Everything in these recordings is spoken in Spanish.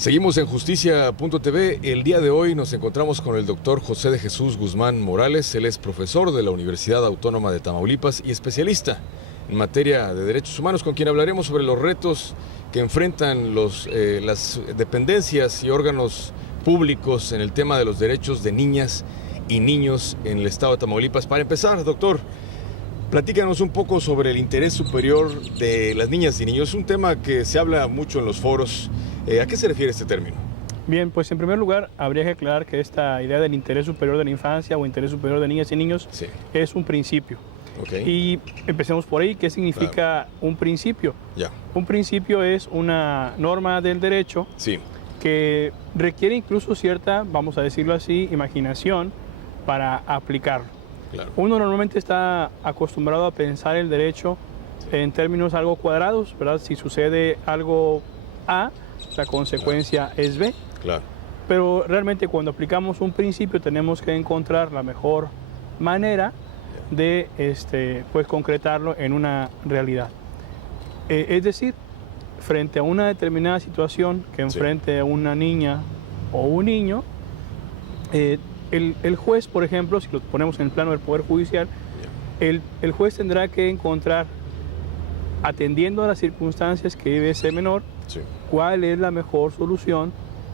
Seguimos en Justicia.tv. El día de hoy nos encontramos con el doctor José de Jesús Guzmán Morales. Él es profesor de la Universidad Autónoma de Tamaulipas y especialista en materia de derechos humanos, con quien hablaremos sobre los retos que enfrentan las dependencias y órganos públicos en el tema de los derechos de niñas y niños en el estado de Tamaulipas. Para empezar, doctor, platícanos un poco sobre el interés superior de las niñas y niños. Es un tema que se habla mucho en los foros. ¿A qué se refiere este término? Bien, pues en primer lugar habría que aclarar que esta idea del interés superior de la infancia o interés superior de niñas y niños es un principio. Okay. Y empecemos por ahí. ¿Qué significa un principio? Un principio es una norma del derecho que requiere incluso cierta, vamos a decirlo así, imaginación para aplicarlo. Uno normalmente está acostumbrado a pensar el derecho en términos algo cuadrados, ¿verdad? Si sucede algo A, la consecuencia es B. Pero realmente cuando aplicamos un principio tenemos que encontrar la mejor manera de pues concretarlo en una realidad. Es decir, frente a una determinada situación que enfrente a una niña o un niño, el juez, por ejemplo, si lo ponemos en el plano del Poder Judicial, el juez tendrá que encontrar, atendiendo a las circunstancias que vive ese menor, cuál es la mejor solución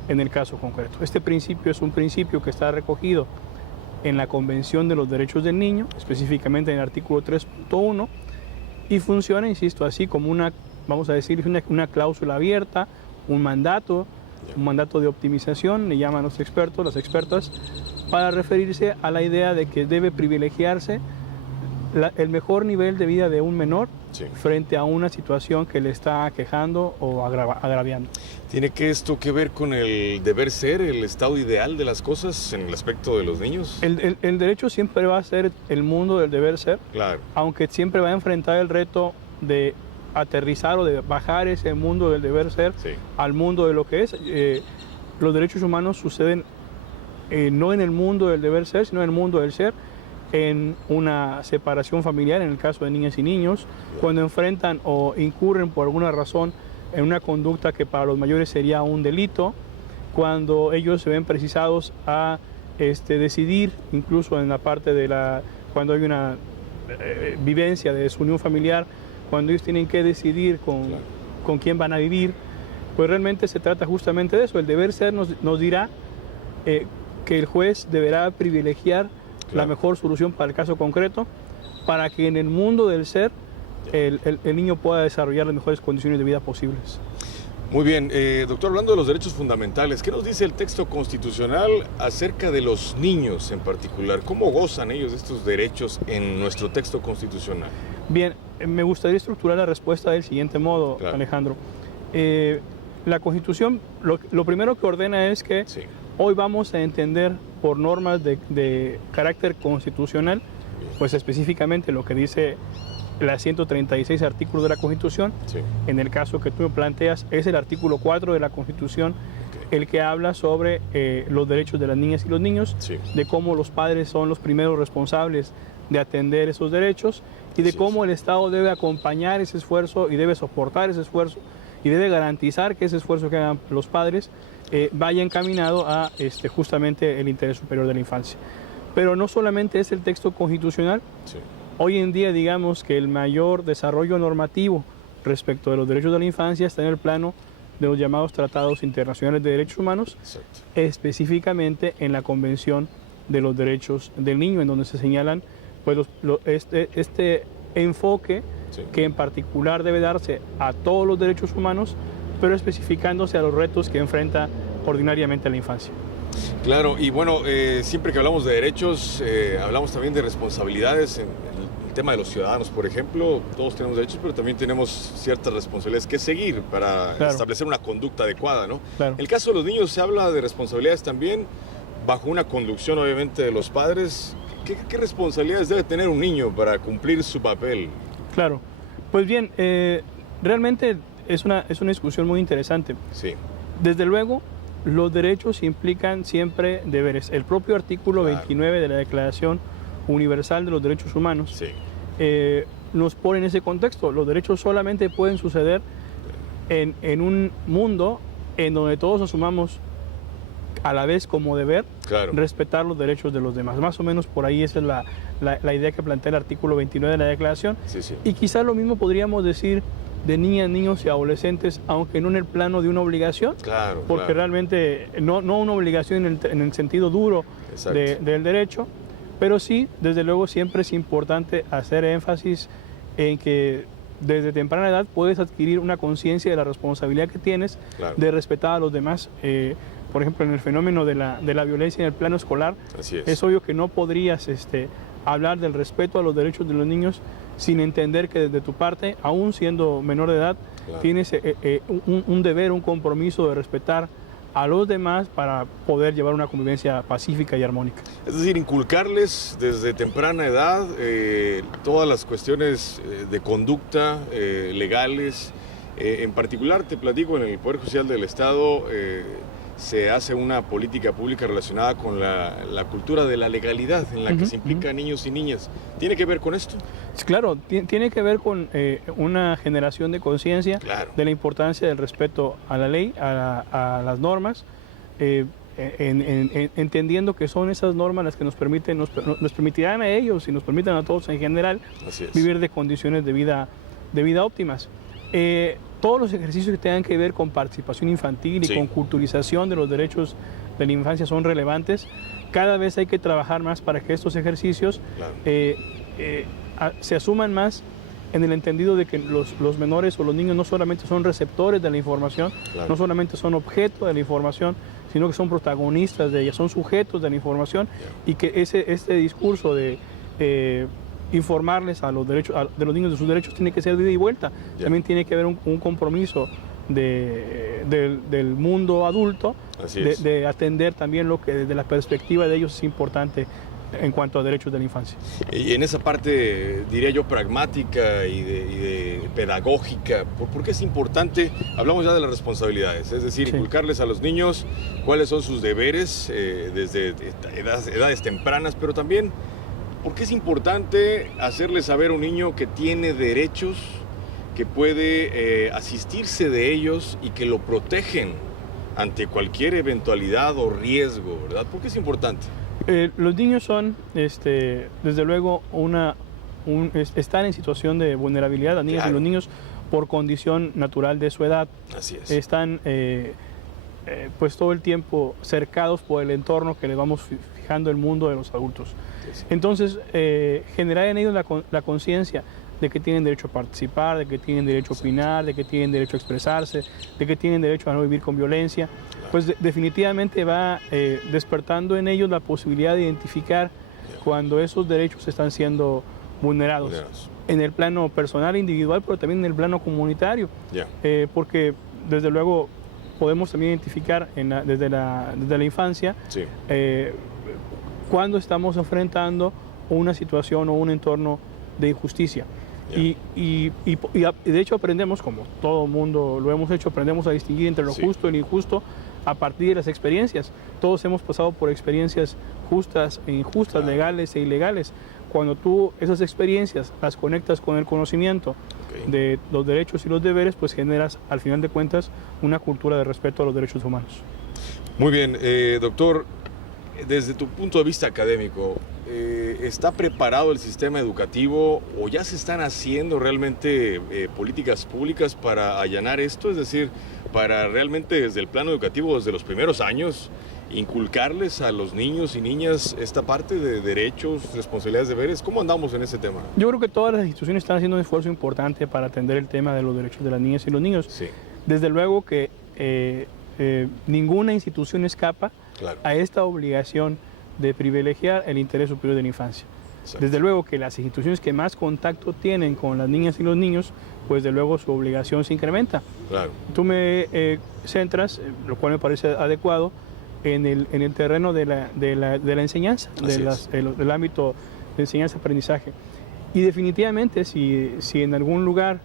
en el caso concreto. Este principio es un principio que está recogido en la Convención de los Derechos del Niño, específicamente en el artículo 3.1, y funciona, insisto, así como una, vamos a decir, una cláusula abierta, un mandato de optimización, le llaman los expertos, las expertas, para referirse a la idea de que debe privilegiarse el mejor nivel de vida de un menor frente a una situación que le está aquejando o agraviando. ¿Tiene esto que ver con el deber ser, el estado ideal de las cosas en el aspecto de los niños? El derecho siempre va a ser el mundo del deber ser, aunque siempre va a enfrentar el reto de aterrizar o de bajar ese mundo del deber ser al mundo de lo que es. Los derechos humanos suceden no en el mundo del deber ser, sino en el mundo del ser, en una separación familiar, en el caso de niñas y niños, cuando enfrentan o incurren por alguna razón en una conducta que para los mayores sería un delito, cuando ellos se ven precisados a decidir, incluso en la parte de cuando hay una vivencia de su unión familiar, cuando ellos tienen que decidir con quién van a vivir, pues realmente se trata justamente de eso. El deber ser nos dirá que el juez deberá privilegiar la mejor solución para el caso concreto, para que en el mundo del ser el niño pueda desarrollar las mejores condiciones de vida posibles. Muy bien, doctor, hablando de los derechos fundamentales, ¿qué nos dice el texto constitucional acerca de los niños en particular? ¿Cómo gozan ellos de estos derechos en nuestro texto constitucional? Bien, me gustaría estructurar la respuesta del siguiente modo, Alejandro. La Constitución, lo primero que ordena es que hoy vamos a entender por normas de carácter constitucional, pues específicamente lo que dice la 136 artículos de la Constitución. En el caso que tú me planteas, es el artículo 4 de la Constitución, el que habla sobre los derechos de las niñas y los niños, de cómo los padres son los primeros responsables de atender esos derechos y de cómo el Estado debe acompañar ese esfuerzo y debe soportar ese esfuerzo y debe garantizar que ese esfuerzo que hagan los padres vaya encaminado a justamente el interés superior de la infancia. Pero no solamente es el texto constitucional. Hoy en día, digamos que el mayor desarrollo normativo respecto de los derechos de la infancia está en el plano de los llamados tratados internacionales de derechos humanos, específicamente en la Convención de los Derechos del Niño, en donde se señalan pues, este enfoque que en particular debe darse a todos los derechos humanos, pero especificándose a los retos que enfrenta ordinariamente la infancia. Claro, y bueno, siempre que hablamos de derechos, hablamos también de responsabilidades. En el tema de los ciudadanos, por ejemplo, todos tenemos derechos, pero también tenemos ciertas responsabilidades que seguir para establecer una conducta adecuada, ¿no? En el caso de los niños se habla de responsabilidades también bajo una conducción, obviamente, de los padres. ¿Qué responsabilidades debe tener un niño para cumplir su papel? Claro, pues bien, realmente es una discusión muy interesante. Desde luego, los derechos implican siempre deberes. El propio artículo 29 de la Declaración Universal de los Derechos Humanos nos pone en ese contexto. Los derechos solamente pueden suceder en un mundo en donde todos asumamos a la vez como deber respetar los derechos de los demás. Más o menos por ahí esa es la idea que plantea el artículo 29 de la Declaración. Y quizás lo mismo podríamos decir de niñas, niños y adolescentes, aunque no en el plano de una obligación, porque realmente no una obligación en el sentido duro del derecho, pero sí, desde luego, siempre es importante hacer énfasis en que desde temprana edad puedes adquirir una conciencia de la responsabilidad que tienes de respetar a los demás. Por ejemplo, en el fenómeno de la violencia en el plano escolar, es obvio que no podrías hablar del respeto a los derechos de los niños sin entender que desde tu parte, aún siendo menor de edad, tienes un deber, un compromiso de respetar a los demás para poder llevar una convivencia pacífica y armónica. Es decir, inculcarles desde temprana edad todas las cuestiones de conducta legales. En particular, te platico, en el Poder Judicial del Estado se hace una política pública relacionada con la cultura de la legalidad en la que se implican niños y niñas. ¿Tiene que ver con esto? Claro, tiene que ver con una generación de conciencia de la importancia del respeto a la ley, a las normas, entendiendo que son esas normas las que nos permitirán a ellos y nos permiten a todos en general vivir de condiciones de vida óptimas. Todos los ejercicios que tengan que ver con participación infantil y con culturización de los derechos de la infancia son relevantes. Cada vez hay que trabajar más para que estos ejercicios se asuman más en el entendido de que los menores o los niños no solamente son receptores de la información, no solamente son objeto de la información, sino que son protagonistas de ella, son sujetos de la información, y que este discurso de informarles a los derechos de los niños de sus derechos tiene que ser de ida y vuelta. También tiene que haber un compromiso del mundo adulto de atender también lo que desde la perspectiva de ellos es importante en cuanto a derechos de la infancia. Y en esa parte, diría yo, pragmática y de pedagógica, ¿por qué es importante? Hablamos ya de las responsabilidades, es decir, inculcarles a los niños cuáles son sus deberes desde edades tempranas, pero también ¿por qué es importante hacerle saber a un niño que tiene derechos, que puede asistirse de ellos y que lo protegen ante cualquier eventualidad o riesgo, ¿verdad? ¿Por qué es importante? Los niños son, desde luego, están en situación de vulnerabilidad, las niñas y los niños, por condición natural de su edad. Así es. Están pues todo el tiempo cercados por el entorno que le vamos fijando el mundo de los adultos. Entonces, generar en ellos la conciencia de que tienen derecho a participar, de que tienen derecho a opinar, de que tienen derecho a expresarse, de que tienen derecho a no vivir con violencia, pues definitivamente va despertando en ellos la posibilidad de identificar cuando esos derechos están siendo vulnerados. En el plano personal, individual, pero también en el plano comunitario, porque desde luego podemos también identificar desde la infancia cuando estamos enfrentando una situación o un entorno de injusticia. Y de hecho aprendemos, como todo mundo lo hemos hecho, aprendemos a distinguir entre lo justo y lo injusto a partir de las experiencias. Todos hemos pasado por experiencias justas e injustas, legales e ilegales. Cuando tú esas experiencias las conectas con el conocimiento de los derechos y los deberes, pues generas, al final de cuentas, una cultura de respeto a los derechos humanos. Muy bien, doctor, desde tu punto de vista académico, ¿está preparado el sistema educativo o ya se están haciendo realmente políticas públicas para allanar esto? Es decir, para realmente desde el plano educativo, desde los primeros años, inculcarles a los niños y niñas esta parte de derechos, responsabilidades, deberes. ¿Cómo andamos en ese tema? Yo creo que todas las instituciones están haciendo un esfuerzo importante para atender el tema de los derechos de las niñas y los niños. Desde luego que ninguna institución escapa a esta obligación de privilegiar el interés superior de la infancia. Desde luego que las instituciones que más contacto tienen con las niñas y los niños, pues de luego su obligación se incrementa. Tú me centras, lo cual me parece adecuado, en el terreno de la enseñanza, del ámbito de enseñanza-aprendizaje. Y definitivamente, si en algún lugar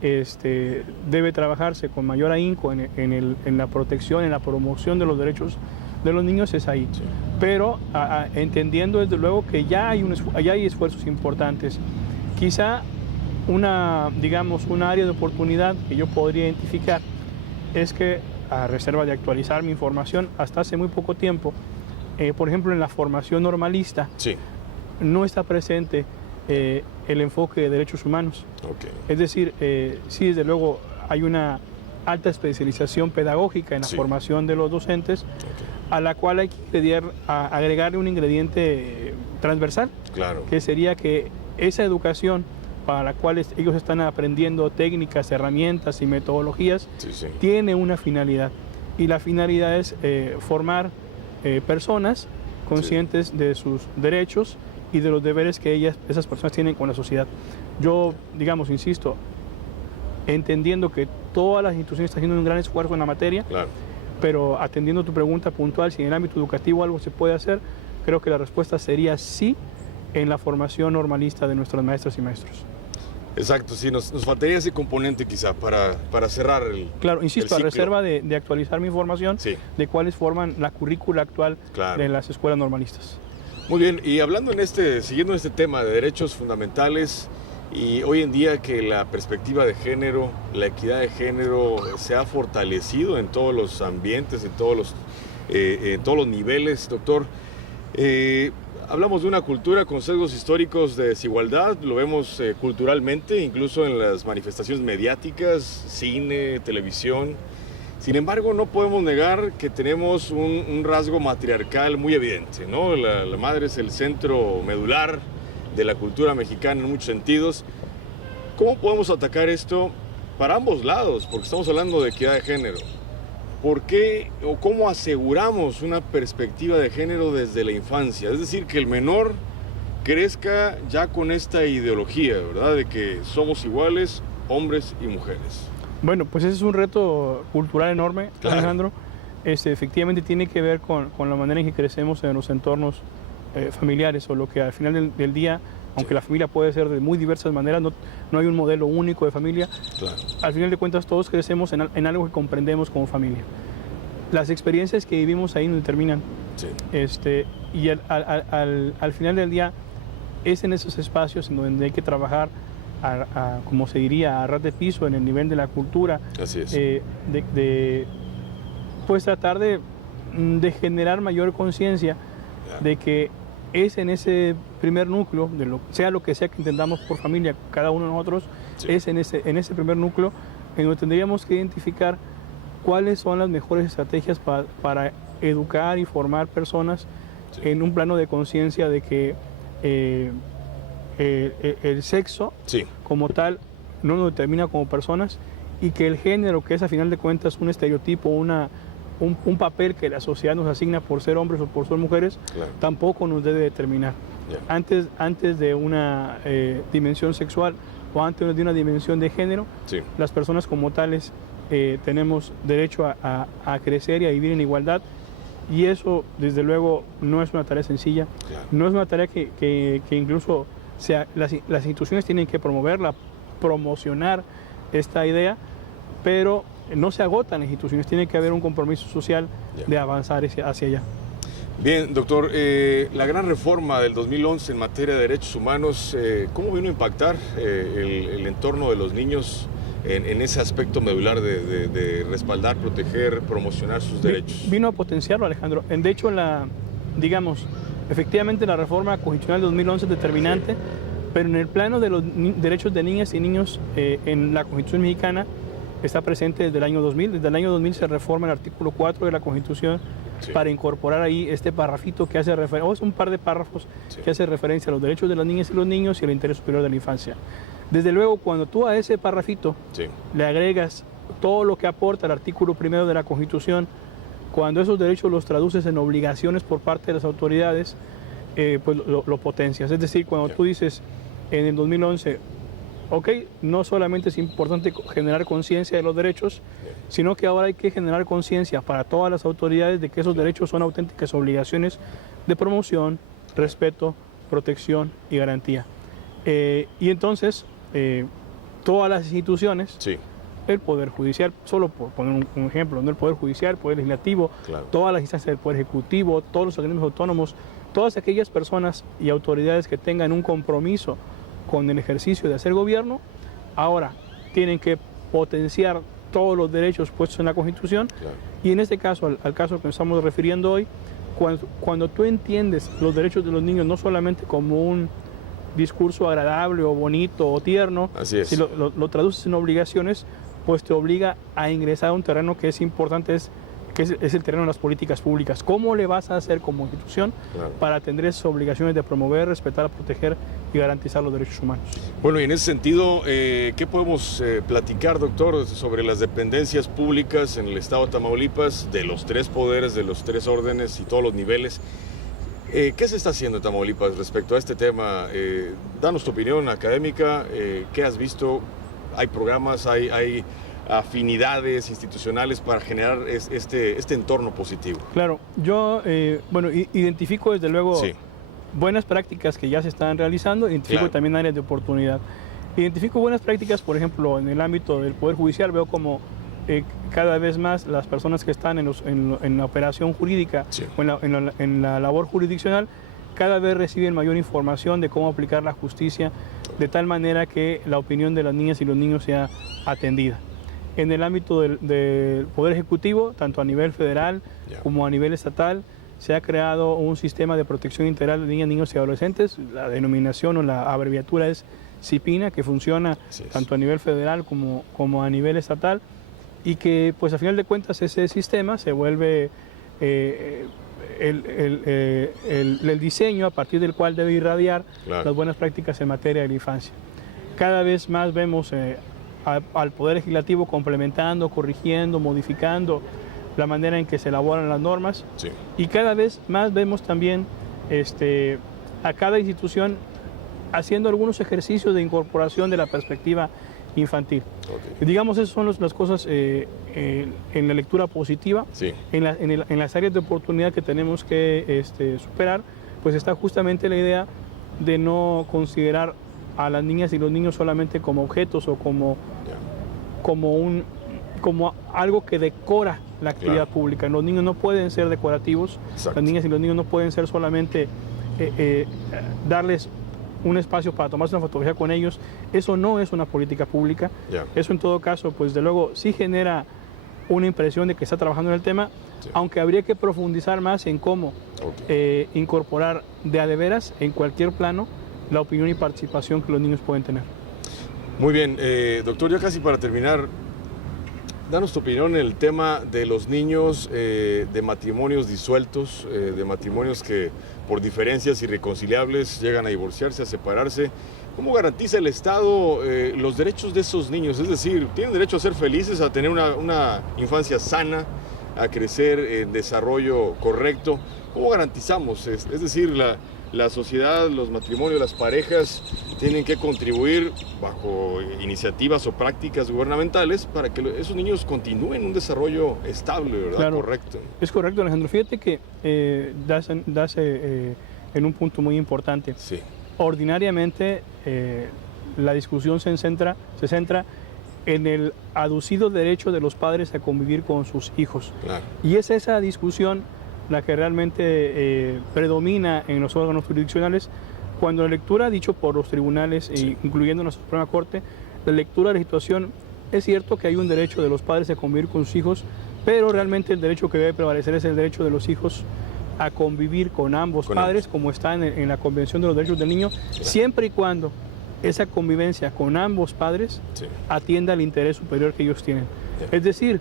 debe trabajarse con mayor ahínco en la protección, en la promoción de los derechos de los niños, es ahí. Pero entendiendo desde luego que ya hay esfuerzos importantes. Quizá un área de oportunidad que yo podría identificar es que a reserva de actualizar mi información, hasta hace muy poco tiempo, por ejemplo, en la formación normalista, sí, no está presente el enfoque de derechos humanos. Okay. Es decir, sí, desde luego hay una alta especialización pedagógica en la sí, formación de los docentes, okay, a la cual hay que agregarle un ingrediente transversal, claro, que sería que esa educación para la cual ellos están aprendiendo técnicas, herramientas y metodologías, sí, sí, tiene una finalidad. Y la finalidad es formar personas conscientes sí, de sus derechos y de los deberes que esas personas tienen con la sociedad. Yo, digamos, insisto, entendiendo que todas las instituciones están haciendo un gran esfuerzo en la materia, claro, pero atendiendo tu pregunta puntual, si en el ámbito educativo algo se puede hacer, creo que la respuesta sería sí en la formación normalista de nuestras maestras y maestros. Exacto, sí, nos faltaría ese componente quizá para cerrar el Claro, insisto, a ciclo. reserva de actualizar mi información, Sí, de cuáles forman la currícula actual claro, de las escuelas normalistas. muy bien, y hablando siguiendo este tema de derechos fundamentales, y hoy en día que la perspectiva de género, la equidad de género se ha fortalecido en todos los ambientes, en todos los niveles, doctor. Hablamos de una cultura con sesgos históricos de desigualdad, lo vemos culturalmente, incluso en las manifestaciones mediáticas, cine, televisión. Sin embargo, no podemos negar que tenemos un rasgo matriarcal muy evidente, ¿no? La madre es el centro medular de la cultura mexicana en muchos sentidos. ¿Cómo podemos atacar esto para ambos lados? Porque estamos hablando de equidad de género. ¿Por qué o cómo aseguramos una perspectiva de género desde la infancia? Es decir, que el menor crezca ya con esta ideología, ¿verdad? De que somos iguales, hombres y mujeres. Bueno, pues ese es un reto cultural enorme, Claro. Alejandro. Efectivamente tiene que ver con la manera en que crecemos en los entornos familiares, o lo que al final del día, aunque Sí. la familia puede ser de muy diversas maneras, no hay un modelo único de familia. Claro. Al final de cuentas todos crecemos en algo que comprendemos como familia. Las experiencias que vivimos ahí nos determinan. Sí. Y al final del día es en esos espacios en donde hay que trabajar, como se diría, a ras de piso, en el nivel de la cultura. Así es. Pues tratar de generar mayor conciencia de que es en ese primer núcleo, sea lo que sea que entendamos por familia, cada uno de nosotros, Sí. es en ese primer núcleo en donde tendríamos que identificar cuáles son las mejores estrategias para educar y formar personas Sí. en un plano de conciencia de que el sexo Sí. como tal no nos determina como personas, y que el género, que es a final de cuentas un estereotipo, un papel que la sociedad nos asigna por ser hombres o por ser mujeres, Claro. tampoco nos debe determinar. Ya. Antes de una dimensión sexual o antes de una dimensión de género, Sí. las personas como tales tenemos derecho a crecer y a vivir en igualdad, y eso desde luego no es una tarea sencilla, Claro. no es una tarea que incluso las instituciones tienen que promocionar esta idea, pero no se agotan las instituciones, tiene que haber un compromiso social Ya. de avanzar hacia allá. Bien, doctor, la gran reforma del 2011 en materia de derechos humanos, ¿cómo vino a impactar el entorno de los niños en ese aspecto medular de respaldar, proteger, promocionar sus derechos? Vino a potenciarlo, Alejandro. De hecho, digamos, efectivamente la reforma constitucional del 2011 es determinante, Sí. pero en el plano de los derechos de niñas y niños en la Constitución mexicana está presente desde el año 2000. Desde el año 2000 se reforma el artículo 4 de la Constitución, Sí. para incorporar ahí este parrafito que hace referencia, o es un par de párrafos Sí. que hace referencia a los derechos de las niñas y los niños y el interés superior de la infancia. Desde luego, cuando tú a ese parrafito Sí. le agregas todo lo que aporta el artículo 1 de la Constitución, cuando esos derechos los traduces en obligaciones por parte de las autoridades, pues lo potencias. Es decir, cuando Ya. tú dices en el 2011, ok, no solamente es importante generar conciencia de los derechos, sino que ahora hay que generar conciencia para todas las autoridades de que esos derechos son auténticas obligaciones de promoción, respeto, protección y garantía. Y entonces, todas las instituciones, Sí. el Poder Judicial, solo por poner un ejemplo, ¿no? El Poder Judicial, el Poder Legislativo, Claro. todas las instancias del Poder Ejecutivo, todos los organismos autónomos, todas aquellas personas y autoridades que tengan un compromiso con el ejercicio de hacer gobierno, ahora tienen que potenciar todos los derechos puestos en la Constitución. Claro. Y en este caso, al caso que nos estamos refiriendo hoy, cuando tú entiendes los derechos de los niños no solamente como un discurso agradable o bonito o tierno, si lo traduces en obligaciones, pues te obliga a ingresar a un terreno que es importante, que es el terreno de las políticas públicas. ¿Cómo le vas a hacer como institución para atender esas obligaciones de promover, respetar, proteger y garantizar los derechos humanos? Bueno, y en ese sentido, ¿qué podemos platicar, doctor, sobre las dependencias públicas en el estado de Tamaulipas, de los 3 poderes, de los 3 órdenes y todos los niveles? ¿Qué se está haciendo en Tamaulipas respecto a este tema? Danos tu opinión académica, ¿qué has visto? ¿Hay programas, hay afinidades institucionales para generar este entorno positivo? Claro, yo identifico desde luego buenas prácticas que ya se están realizando, identifico también áreas de oportunidad. Identifico buenas prácticas, por ejemplo, en el ámbito del Poder Judicial, veo como cada vez más las personas que están en la operación jurídica o en la labor jurisdiccional, cada vez reciben mayor información de cómo aplicar la justicia de tal manera que la opinión de las niñas y los niños sea atendida. En el ámbito del Poder Ejecutivo, tanto a nivel federal como a nivel estatal, se ha creado un sistema de protección integral de niñas, niños y adolescentes. La denominación o la abreviatura es CIPINA, que funciona tanto a nivel federal como a nivel estatal, y que pues a final de cuentas ese sistema se vuelve el diseño a partir del cual debe irradiar las buenas prácticas en materia de la infancia. Cada vez más vemos al Poder Legislativo complementando, corrigiendo, modificando la manera en que se elaboran las normas, y cada vez más vemos también a cada institución haciendo algunos ejercicios de incorporación de la perspectiva infantil. Digamos, esas son las cosas en la lectura positiva. En las áreas de oportunidad que tenemos que superar, pues está justamente la idea de no considerar a las niñas y los niños solamente como objetos o como algo que decora la actividad pública. Los niños no pueden ser decorativos. Las niñas y los niños no pueden ser solamente darles un espacio para tomarse una fotografía con ellos. Eso no es una política pública. Eso en todo caso, pues de luego sí genera una impresión de que está trabajando en el tema, aunque habría que profundizar más en cómo incorporar de a de veras en cualquier plano la opinión y participación que los niños pueden tener. Muy bien, doctor, ya casi para terminar, danos tu opinión en el tema de los niños de matrimonios disueltos, de matrimonios que por diferencias irreconciliables llegan a divorciarse, a separarse. ¿Cómo garantiza el Estado los derechos de esos niños? Es decir, ¿tienen derecho a ser felices, a tener una infancia sana, a crecer en desarrollo correcto? ¿Cómo garantizamos? Es decir, la sociedad, los matrimonios, las parejas tienen que contribuir bajo iniciativas o prácticas gubernamentales para que esos niños continúen un desarrollo estable, ¿verdad? Correcto. Es correcto, Alejandro. Fíjate que das en un punto muy importante. Ordinariamente la discusión se centra en el aducido derecho de los padres a convivir con sus hijos. Y es esa discusión la que realmente predomina en los órganos jurisdiccionales, cuando la lectura, dicho por los tribunales, incluyendo nuestra Suprema Corte, la lectura de la situación, es cierto que hay un derecho de los padres a convivir con sus hijos, pero realmente el derecho que debe prevalecer es el derecho de los hijos a convivir con ambos padres, como está en la Convención de los Derechos del Niño, siempre y cuando esa convivencia con ambos padres atienda al interés superior que ellos tienen. Es decir,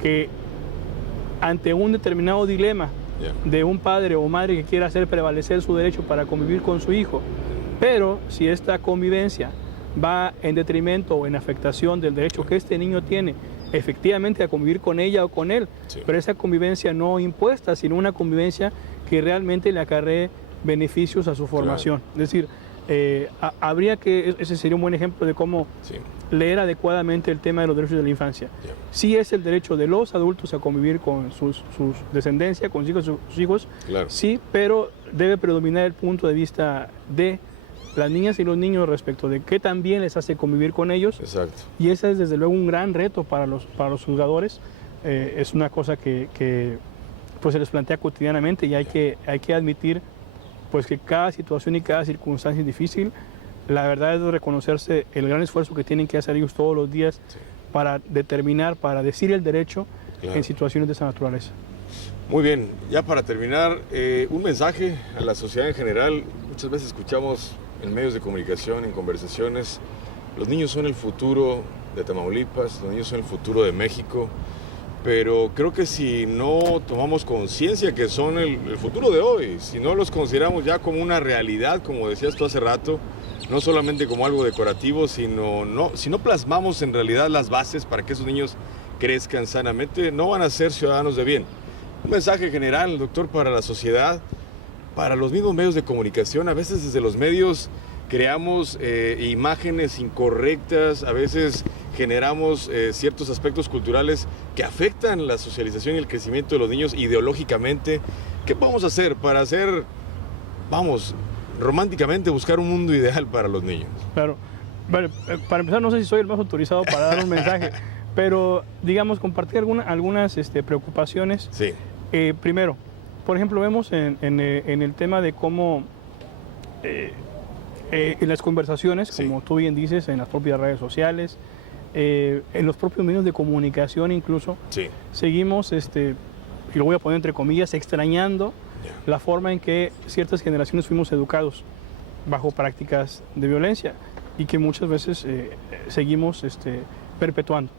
que ante un determinado dilema de un padre o madre que quiera hacer prevalecer su derecho para convivir con su hijo, pero si esta convivencia va en detrimento o en afectación del derecho que este niño tiene efectivamente a convivir con ella o con él, pero esa convivencia no impuesta, sino una convivencia que realmente le acarree beneficios a su formación. Es decir, habría que, ese sería un buen ejemplo de cómo leer adecuadamente el tema de los derechos de la infancia. Sí es el derecho de los adultos a convivir con sus descendencia, con sus hijos, sí, pero debe predominar el punto de vista de las niñas y los niños respecto de qué también les hace convivir con ellos. Y ese es desde luego un gran reto para los juzgadores. Es una cosa que pues se les plantea cotidianamente y hay que admitir pues que cada situación y cada circunstancia es difícil. La verdad es de reconocerse el gran esfuerzo que tienen que hacer ellos todos los días para determinar, para decir el derecho en situaciones de esa naturaleza. Muy bien, ya para terminar, un mensaje a la sociedad en general. Muchas veces escuchamos en medios de comunicación, en conversaciones, los niños son el futuro de Tamaulipas, los niños son el futuro de México, pero creo que si no tomamos conciencia que son el futuro de hoy, si no los consideramos ya como una realidad, como decías tú hace rato, no solamente como algo decorativo, si no plasmamos en realidad las bases para que esos niños crezcan sanamente, no van a ser ciudadanos de bien. Un mensaje general, doctor, para la sociedad, para los mismos medios de comunicación. A veces desde los medios creamos imágenes incorrectas, a veces generamos ciertos aspectos culturales que afectan la socialización y el crecimiento de los niños ideológicamente. ¿Qué podemos hacer para románticamente buscar un mundo ideal para los niños? Claro. Vale, para empezar, no sé si soy el más autorizado para dar un mensaje, pero digamos, compartir algunas preocupaciones. Sí. Primero, por ejemplo, vemos en el tema de cómo en las conversaciones, como tú bien dices, en las propias redes sociales, en los propios medios de comunicación incluso, seguimos, y lo voy a poner entre comillas, extrañando la forma en que ciertas generaciones fuimos educados bajo prácticas de violencia y que muchas veces seguimos perpetuando.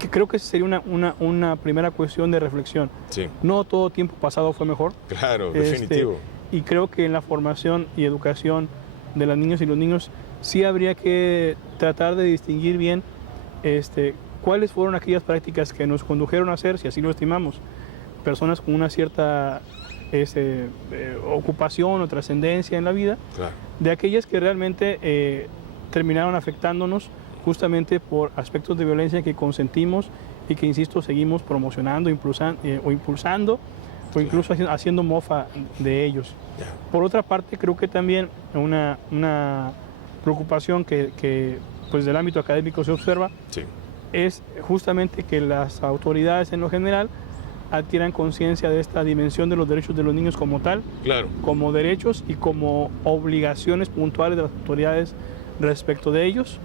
Que creo que sería una primera cuestión de reflexión. No todo tiempo pasado fue mejor. Claro, definitivo. Y creo que en la formación y educación de las niñas y los niños sí habría que tratar de distinguir bien cuáles fueron aquellas prácticas que nos condujeron a ser, si así lo estimamos, personas con una cierta ocupación o trascendencia en la vida, de aquellas que realmente terminaron afectándonos justamente por aspectos de violencia que consentimos y que, insisto, seguimos promocionando, impulsando o incluso haciendo mofa de ellos. Por otra parte, creo que también una preocupación que pues del ámbito académico se observa es justamente que las autoridades en lo general adquieran conciencia de esta dimensión de los derechos de los niños como tal, como derechos y como obligaciones puntuales de las autoridades respecto de ellos,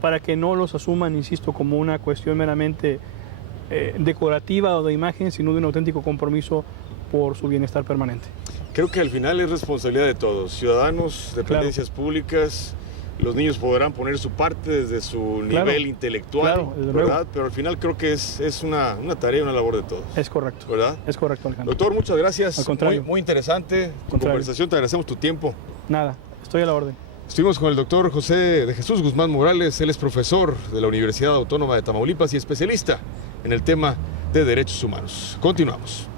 para que no los asuman, insisto, como una cuestión meramente decorativa o de imagen, sino de un auténtico compromiso por su bienestar permanente. Creo que al final es responsabilidad de todos, ciudadanos, dependencias públicas. Los niños podrán poner su parte desde su nivel intelectual, ¿verdad? Pero al final creo que es una tarea, una labor de todos. Es correcto. ¿Verdad? Es correcto, Alejandro. Doctor, muchas gracias. Al contrario. Muy interesante tu conversación, te agradecemos tu tiempo. Nada, estoy a la orden. Estuvimos con el doctor José de Jesús Guzmán Morales. Él es profesor de la Universidad Autónoma de Tamaulipas y especialista en el tema de derechos humanos. Continuamos.